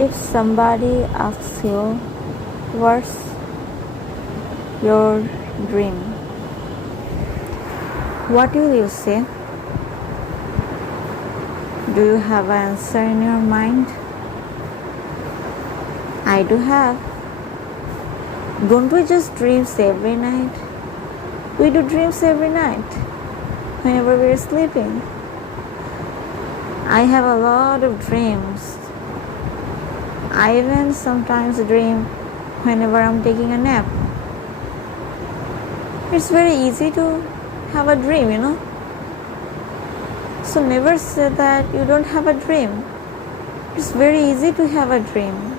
If somebody asks you, what's your dream? What will you say? Do you have an answer in your mind? I do have. Don't we just dream every night? We do dreams every night, whenever we're sleeping. I have a lot of dreams. I even sometimes dream whenever I'm taking a nap. It's very easy to have a dream, So never say that you don't have a dream. It's very easy to have a dream.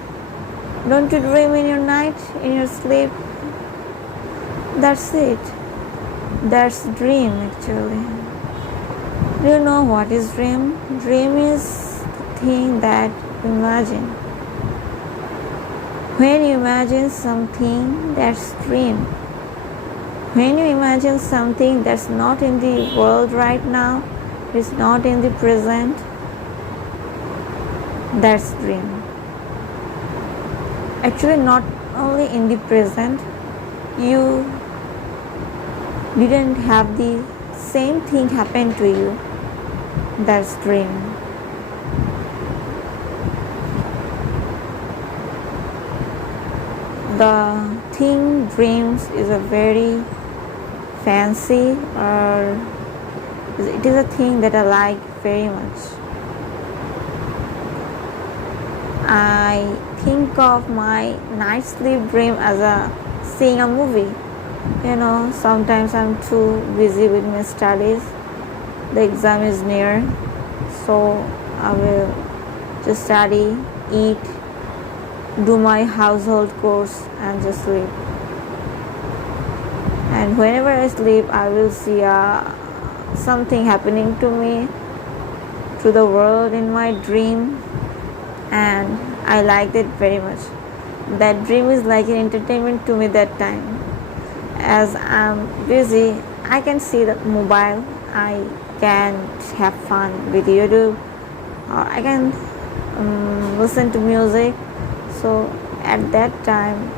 Don't you dream in your night, in your sleep? That's it. That's dream actually. Do you know what is dream? Dream is the thing that you imagine. When you imagine something, that's dream. When you imagine something that's not in the world right now, it's not in the present, that's dream. Actually, not only in the present, you didn't have the same thing happen to you, that's dream. The thing dreams is a very fancy, or it is a thing that I like very much. I think of my night sleep dream as seeing a movie. Sometimes I'm too busy with my studies. The exam is near, so I will just study, eat, do my household chores and just sleep. And whenever I sleep, I will see something happening to me, to the world in my dream, and I like that very much. That dream is like an entertainment to me that time. As I'm busy, I can see the mobile, I can have fun with YouTube, or I can listen to music. So at that time,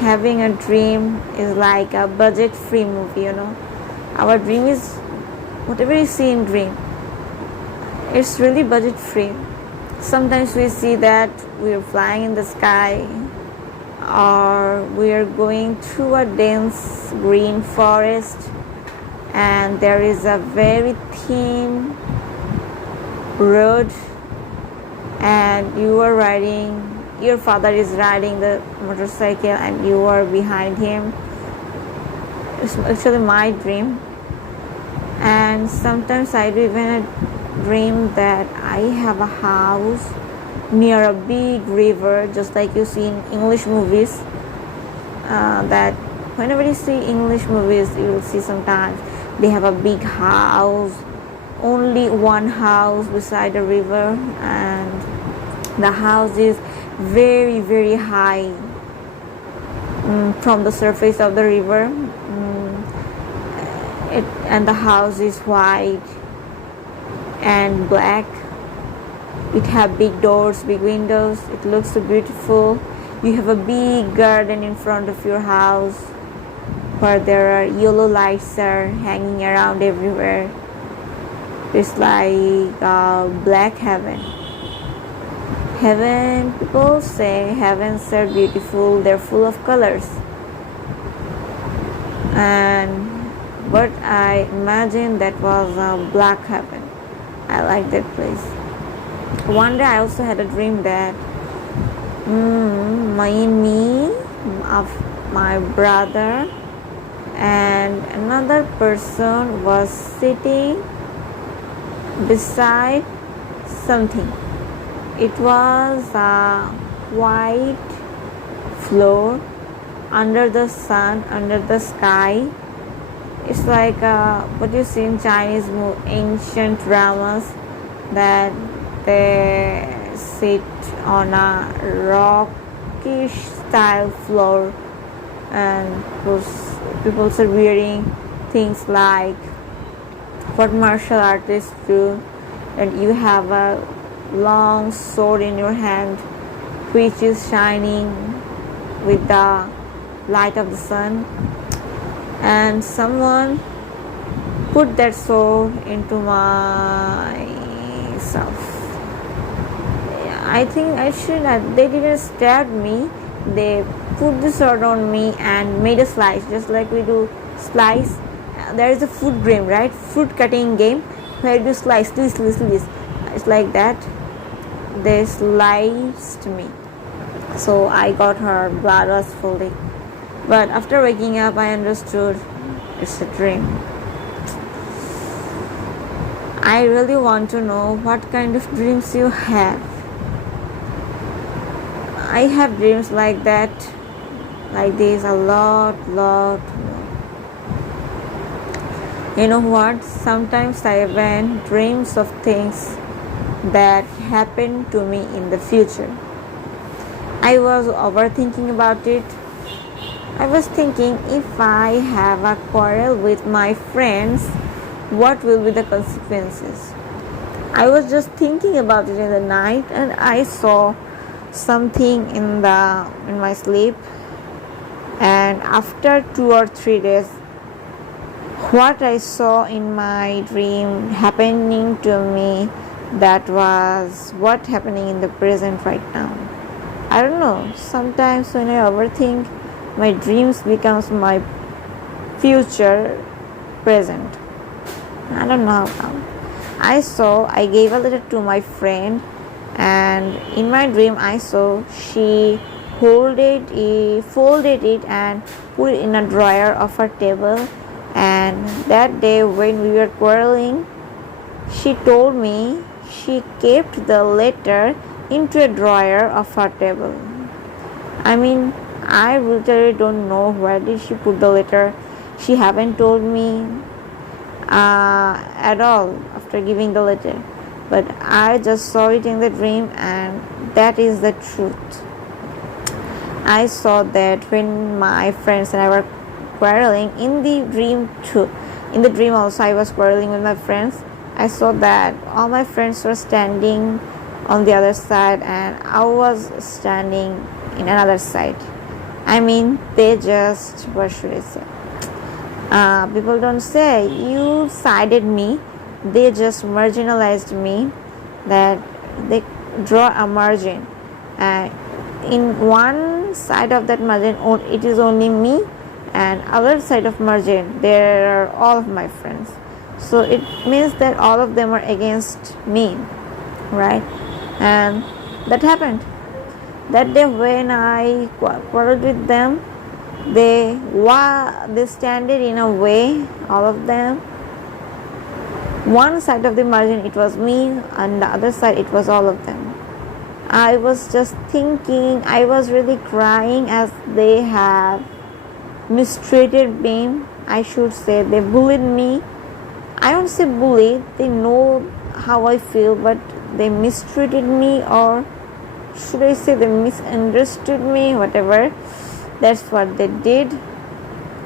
having a dream is like a budget-free movie, Our dream is whatever you see in dream. It's really budget-free. Sometimes we see that we're flying in the sky, or we are going through a dense green forest, and there is a very thin road, and your father is riding the motorcycle and you are behind him. It's actually my dream. And sometimes I do even dream that I have a house near a big river, just like you see in English movies. That whenever you see English movies, you will see sometimes they have a big house, only one house beside a river, and the house is very, very high from the surface of the river. And the house is white and black. It have big doors, big windows. It looks so beautiful. You have a big garden in front of your house where there are yellow lights are hanging around everywhere. It's like black heaven. Heaven, people say heavens are beautiful, they're full of colors. But I imagine that was a black heaven. I like that place. One day I also had a dream that me, of my brother, and another person was sitting beside something. It was a white floor under the sun, under the sky. It's like what you see in Chinese ancient dramas, that they sit on a rockish style floor, and people are wearing things like what martial artists do, and you have a long sword in your hand, which is shining with the light of the sun, and someone put that sword into myself. I think I should not. They didn't stab me. They put the sword on me and made a slice, just like we do slice. There is a food game, right? Fruit cutting game where you slice this. It's like that. They sliced me. So I got hurt. Blood was flowing. But after waking up, I understood it's a dream. I really want to know what kind of dreams you have. I have dreams like that, like this, a lot. You know what? Sometimes I even dreams of things that happen to me in the future. I was overthinking about it. I was thinking, if I have a quarrel with my friends, what will be the consequences? I was just thinking about it in the night, and I saw something in my sleep, and after 2 or 3 days, what I saw in my dream happening to me, that was what happening in the present right now. I don't know, sometimes when I overthink, my dreams becomes my future present. I don't know how come. I gave a letter to my friend, and in my dream I saw she folded it and put it in a drawer of her table. And that day when we were quarreling, she told me she kept the letter into a drawer of her table. I mean, I literally don't know where did she put the letter. She haven't told me at all after giving the letter, but I just saw it in the dream, and that is the truth. I saw that when my friends and I were quarreling in the dream too. In the dream also I was quarreling with my friends. I saw that all my friends were standing on the other side and I was standing in another side. I mean, they just, what should I say? People don't say you sided me. They just marginalized me. That they draw a margin. In one side of that margin, it is only me, and other side of margin, there are all of my friends. So it means that all of them are against me, right? And that happened. That day when I quarreled with them, they standed in a way, all of them. One side of the margin it was me, and the other side it was all of them. I was just thinking, I was really crying as they have mistreated me. I should say they bullied me. I don't say bullied, they know how I feel, but they mistreated me, or should I say they misunderstood me, whatever. That's what they did.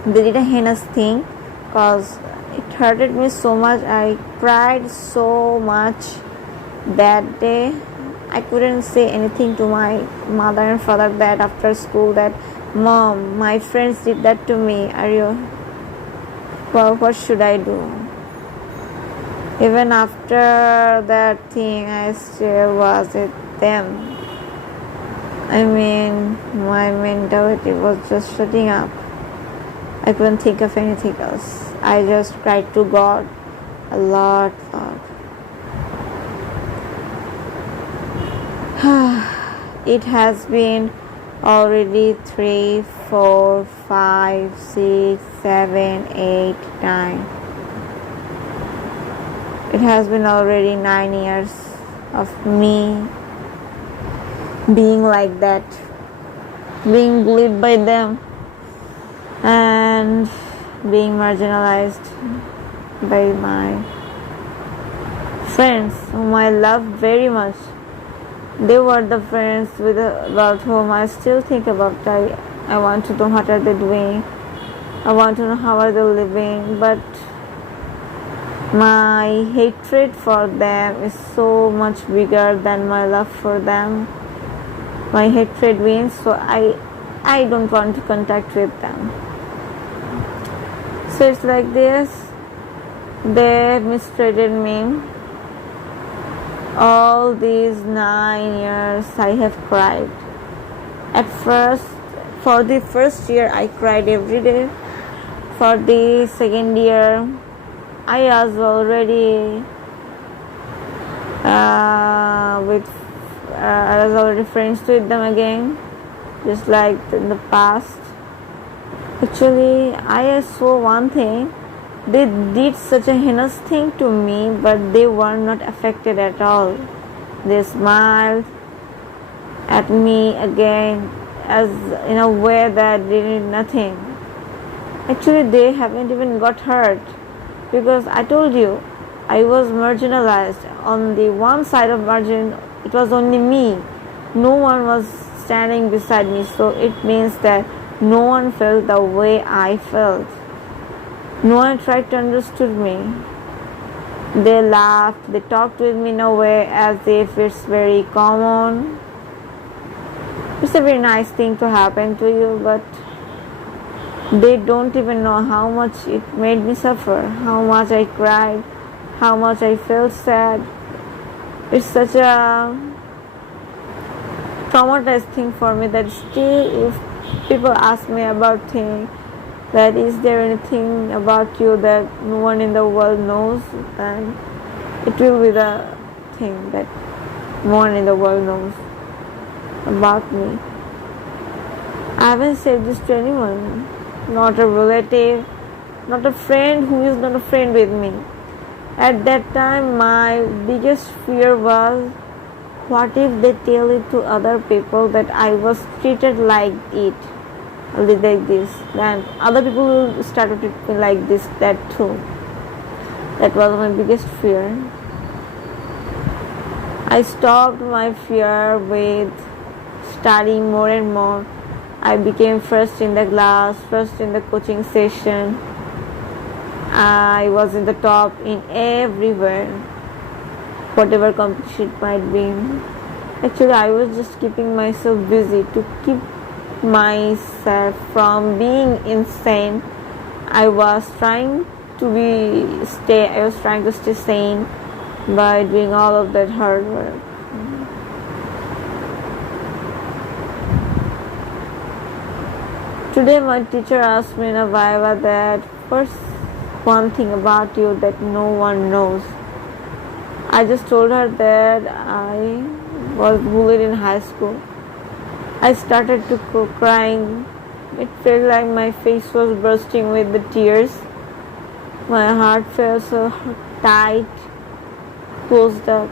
They did a heinous thing, because it hurted me so much. I cried so much that day. I couldn't say anything to my mother and father that after school, that Mom, my friends did that to me. Well, what should I do? Even after that thing, I still was with them. I mean, my mentality was just shutting up. I couldn't think of anything else. I just cried to God a lot. It has been already 3, 4, 5, 6, 7, 8, 9. It has been already 9 years of me being like that, being bullied by them and being marginalized by my friends whom I love very much. They were the friends about whom I still think about. I want to know what are they doing. I want to know how are they living. But My hatred for them is so much bigger than my love for them. My hatred wins, so I don't want to contact with them. So it's like this. They mistreated me. All these 9 years I have cried. At first, for the first year I cried every day. For the second year I was already I was already friends with them again, just like in the past. Actually, I saw one thing. They did such a heinous thing to me, but they were not affected at all. They smiled at me again as in a way that they did nothing. Actually, they haven't even got hurt because I told you I was marginalized. On the one side of margin, it was only me. No one was standing beside me, so it means that no one felt the way I felt. No one tried to understand me. They laughed, they talked with me in a way as if it's very common. It's a very nice thing to happen to you, but they don't even know how much it made me suffer, how much I cried, how much I felt sad. It's such a traumatized thing for me that still if people ask me about things, that is there anything about you that no one in the world knows, then it will be the thing that no one in the world knows about me. I haven't said this to anyone, not a relative, not a friend who is not a friend with me. At that time, my biggest fear was, what if they tell it to other people that I was treated like it, like this, then other people will start to treat me like this, that too. That was my biggest fear. I stopped my fear with studying more and more. I became first in the class, first in the coaching session. I was in the top in everywhere, whatever competition it might be. Actually, I was just keeping myself busy to keep myself from being insane. I was trying to stay sane by doing all of that hard work. Today my teacher asked me in a viva that first one thing about you that no one knows. I just told her that I was bullied in high school. I started to crying. It felt like my face was bursting with the tears. My heart felt so tight, closed up,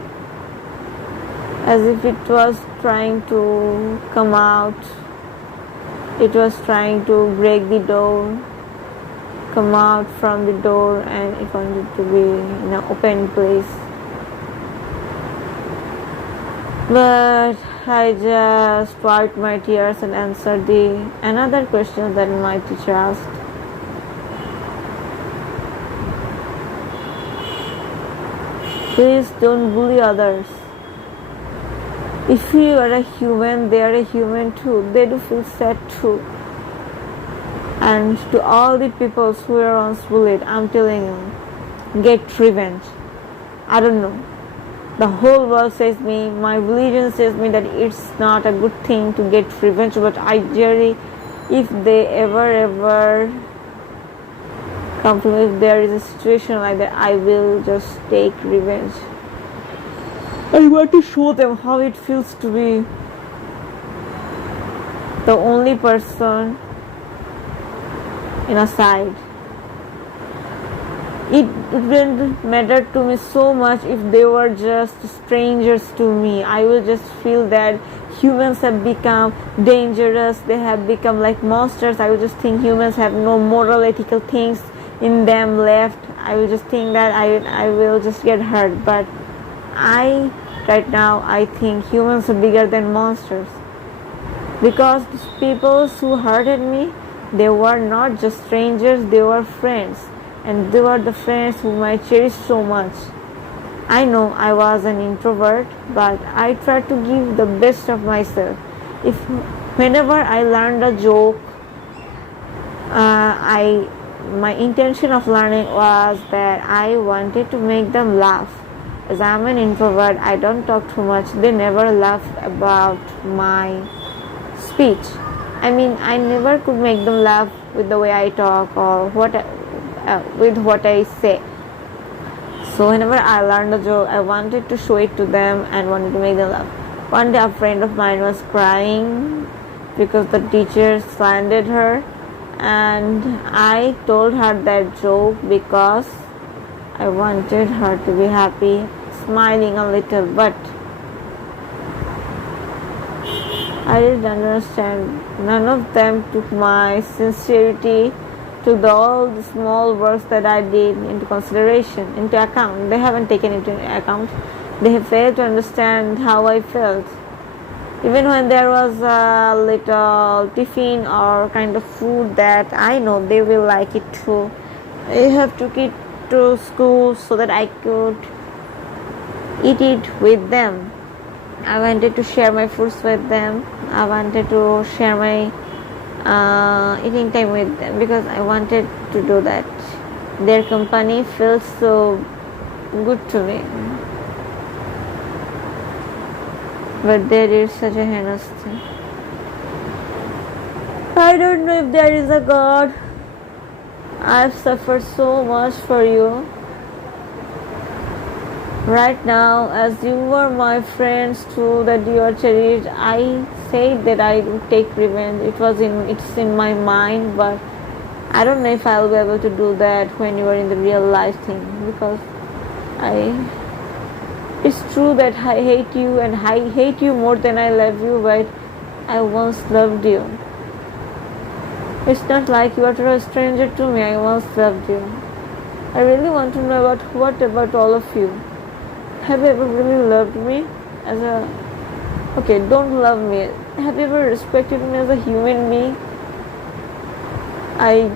as if it was trying to come out. It was trying to break the door, come out from the door, and it wanted to be in an open place. But I just wiped my tears and answered another question that my teacher asked. Please don't bully others. If you are a human, they are a human too. They do feel sad too. And to all the people who were once bullied, I'm telling you, get revenge. I don't know. The whole world says me, my religion says me that it's not a good thing to get revenge, but I dare, if they ever come to me, if there is a situation like that, I will just take revenge. I want to show them how it feels to be the only person in a side. It wouldn't matter to me so much if they were just strangers to me. I will just feel that humans have become dangerous, they have become like monsters. I will just think humans have no moral, ethical things in them left. I will just think that I will just get hurt. But right now, I think humans are bigger than monsters. Because people who hurted me, they were not just strangers, they were friends. and they were the friends whom I cherished so much. I know I was an introvert, but I tried to give the best of myself. If whenever I learned a joke, I my intention of learning was that I wanted to make them laugh. As I'm an introvert, I don't talk too much. They never laugh about my speech. I mean, I never could make them laugh with the way I talk or with what I say. So whenever I learned a joke, I wanted to show it to them and wanted to make them laugh. One day, a friend of mine was crying because the teacher slandered her, and I told her that joke because I wanted her to be happy, smiling a little, but I didn't understand. None of them took my sincerity, took all the small works that I did into consideration, into account. They haven't taken it into account. They have failed to understand how I felt. Even when there was a little tiffin or kind of food that I know they will like it too, I have took it to school so that I could eat it with them. I wanted to share my foods with them. I wanted to share my eating time with them because I wanted to do that. Their company feels so good to me. But they did such a heinous thing. I don't know if there is a God. I've suffered so much for you. Right now, as you were my friends too, that you are cherished, I said that I would take revenge. It's in my mind, but I don't know if I'll be able to do that when you are in the real life thing, because it's true that I hate you and I hate you more than I love you, but I once loved you. It's not like you are a stranger to me. I once loved you. I really want to know what about all of you. Have you ever really loved me okay, don't love me. Have you ever respected me as a human being? I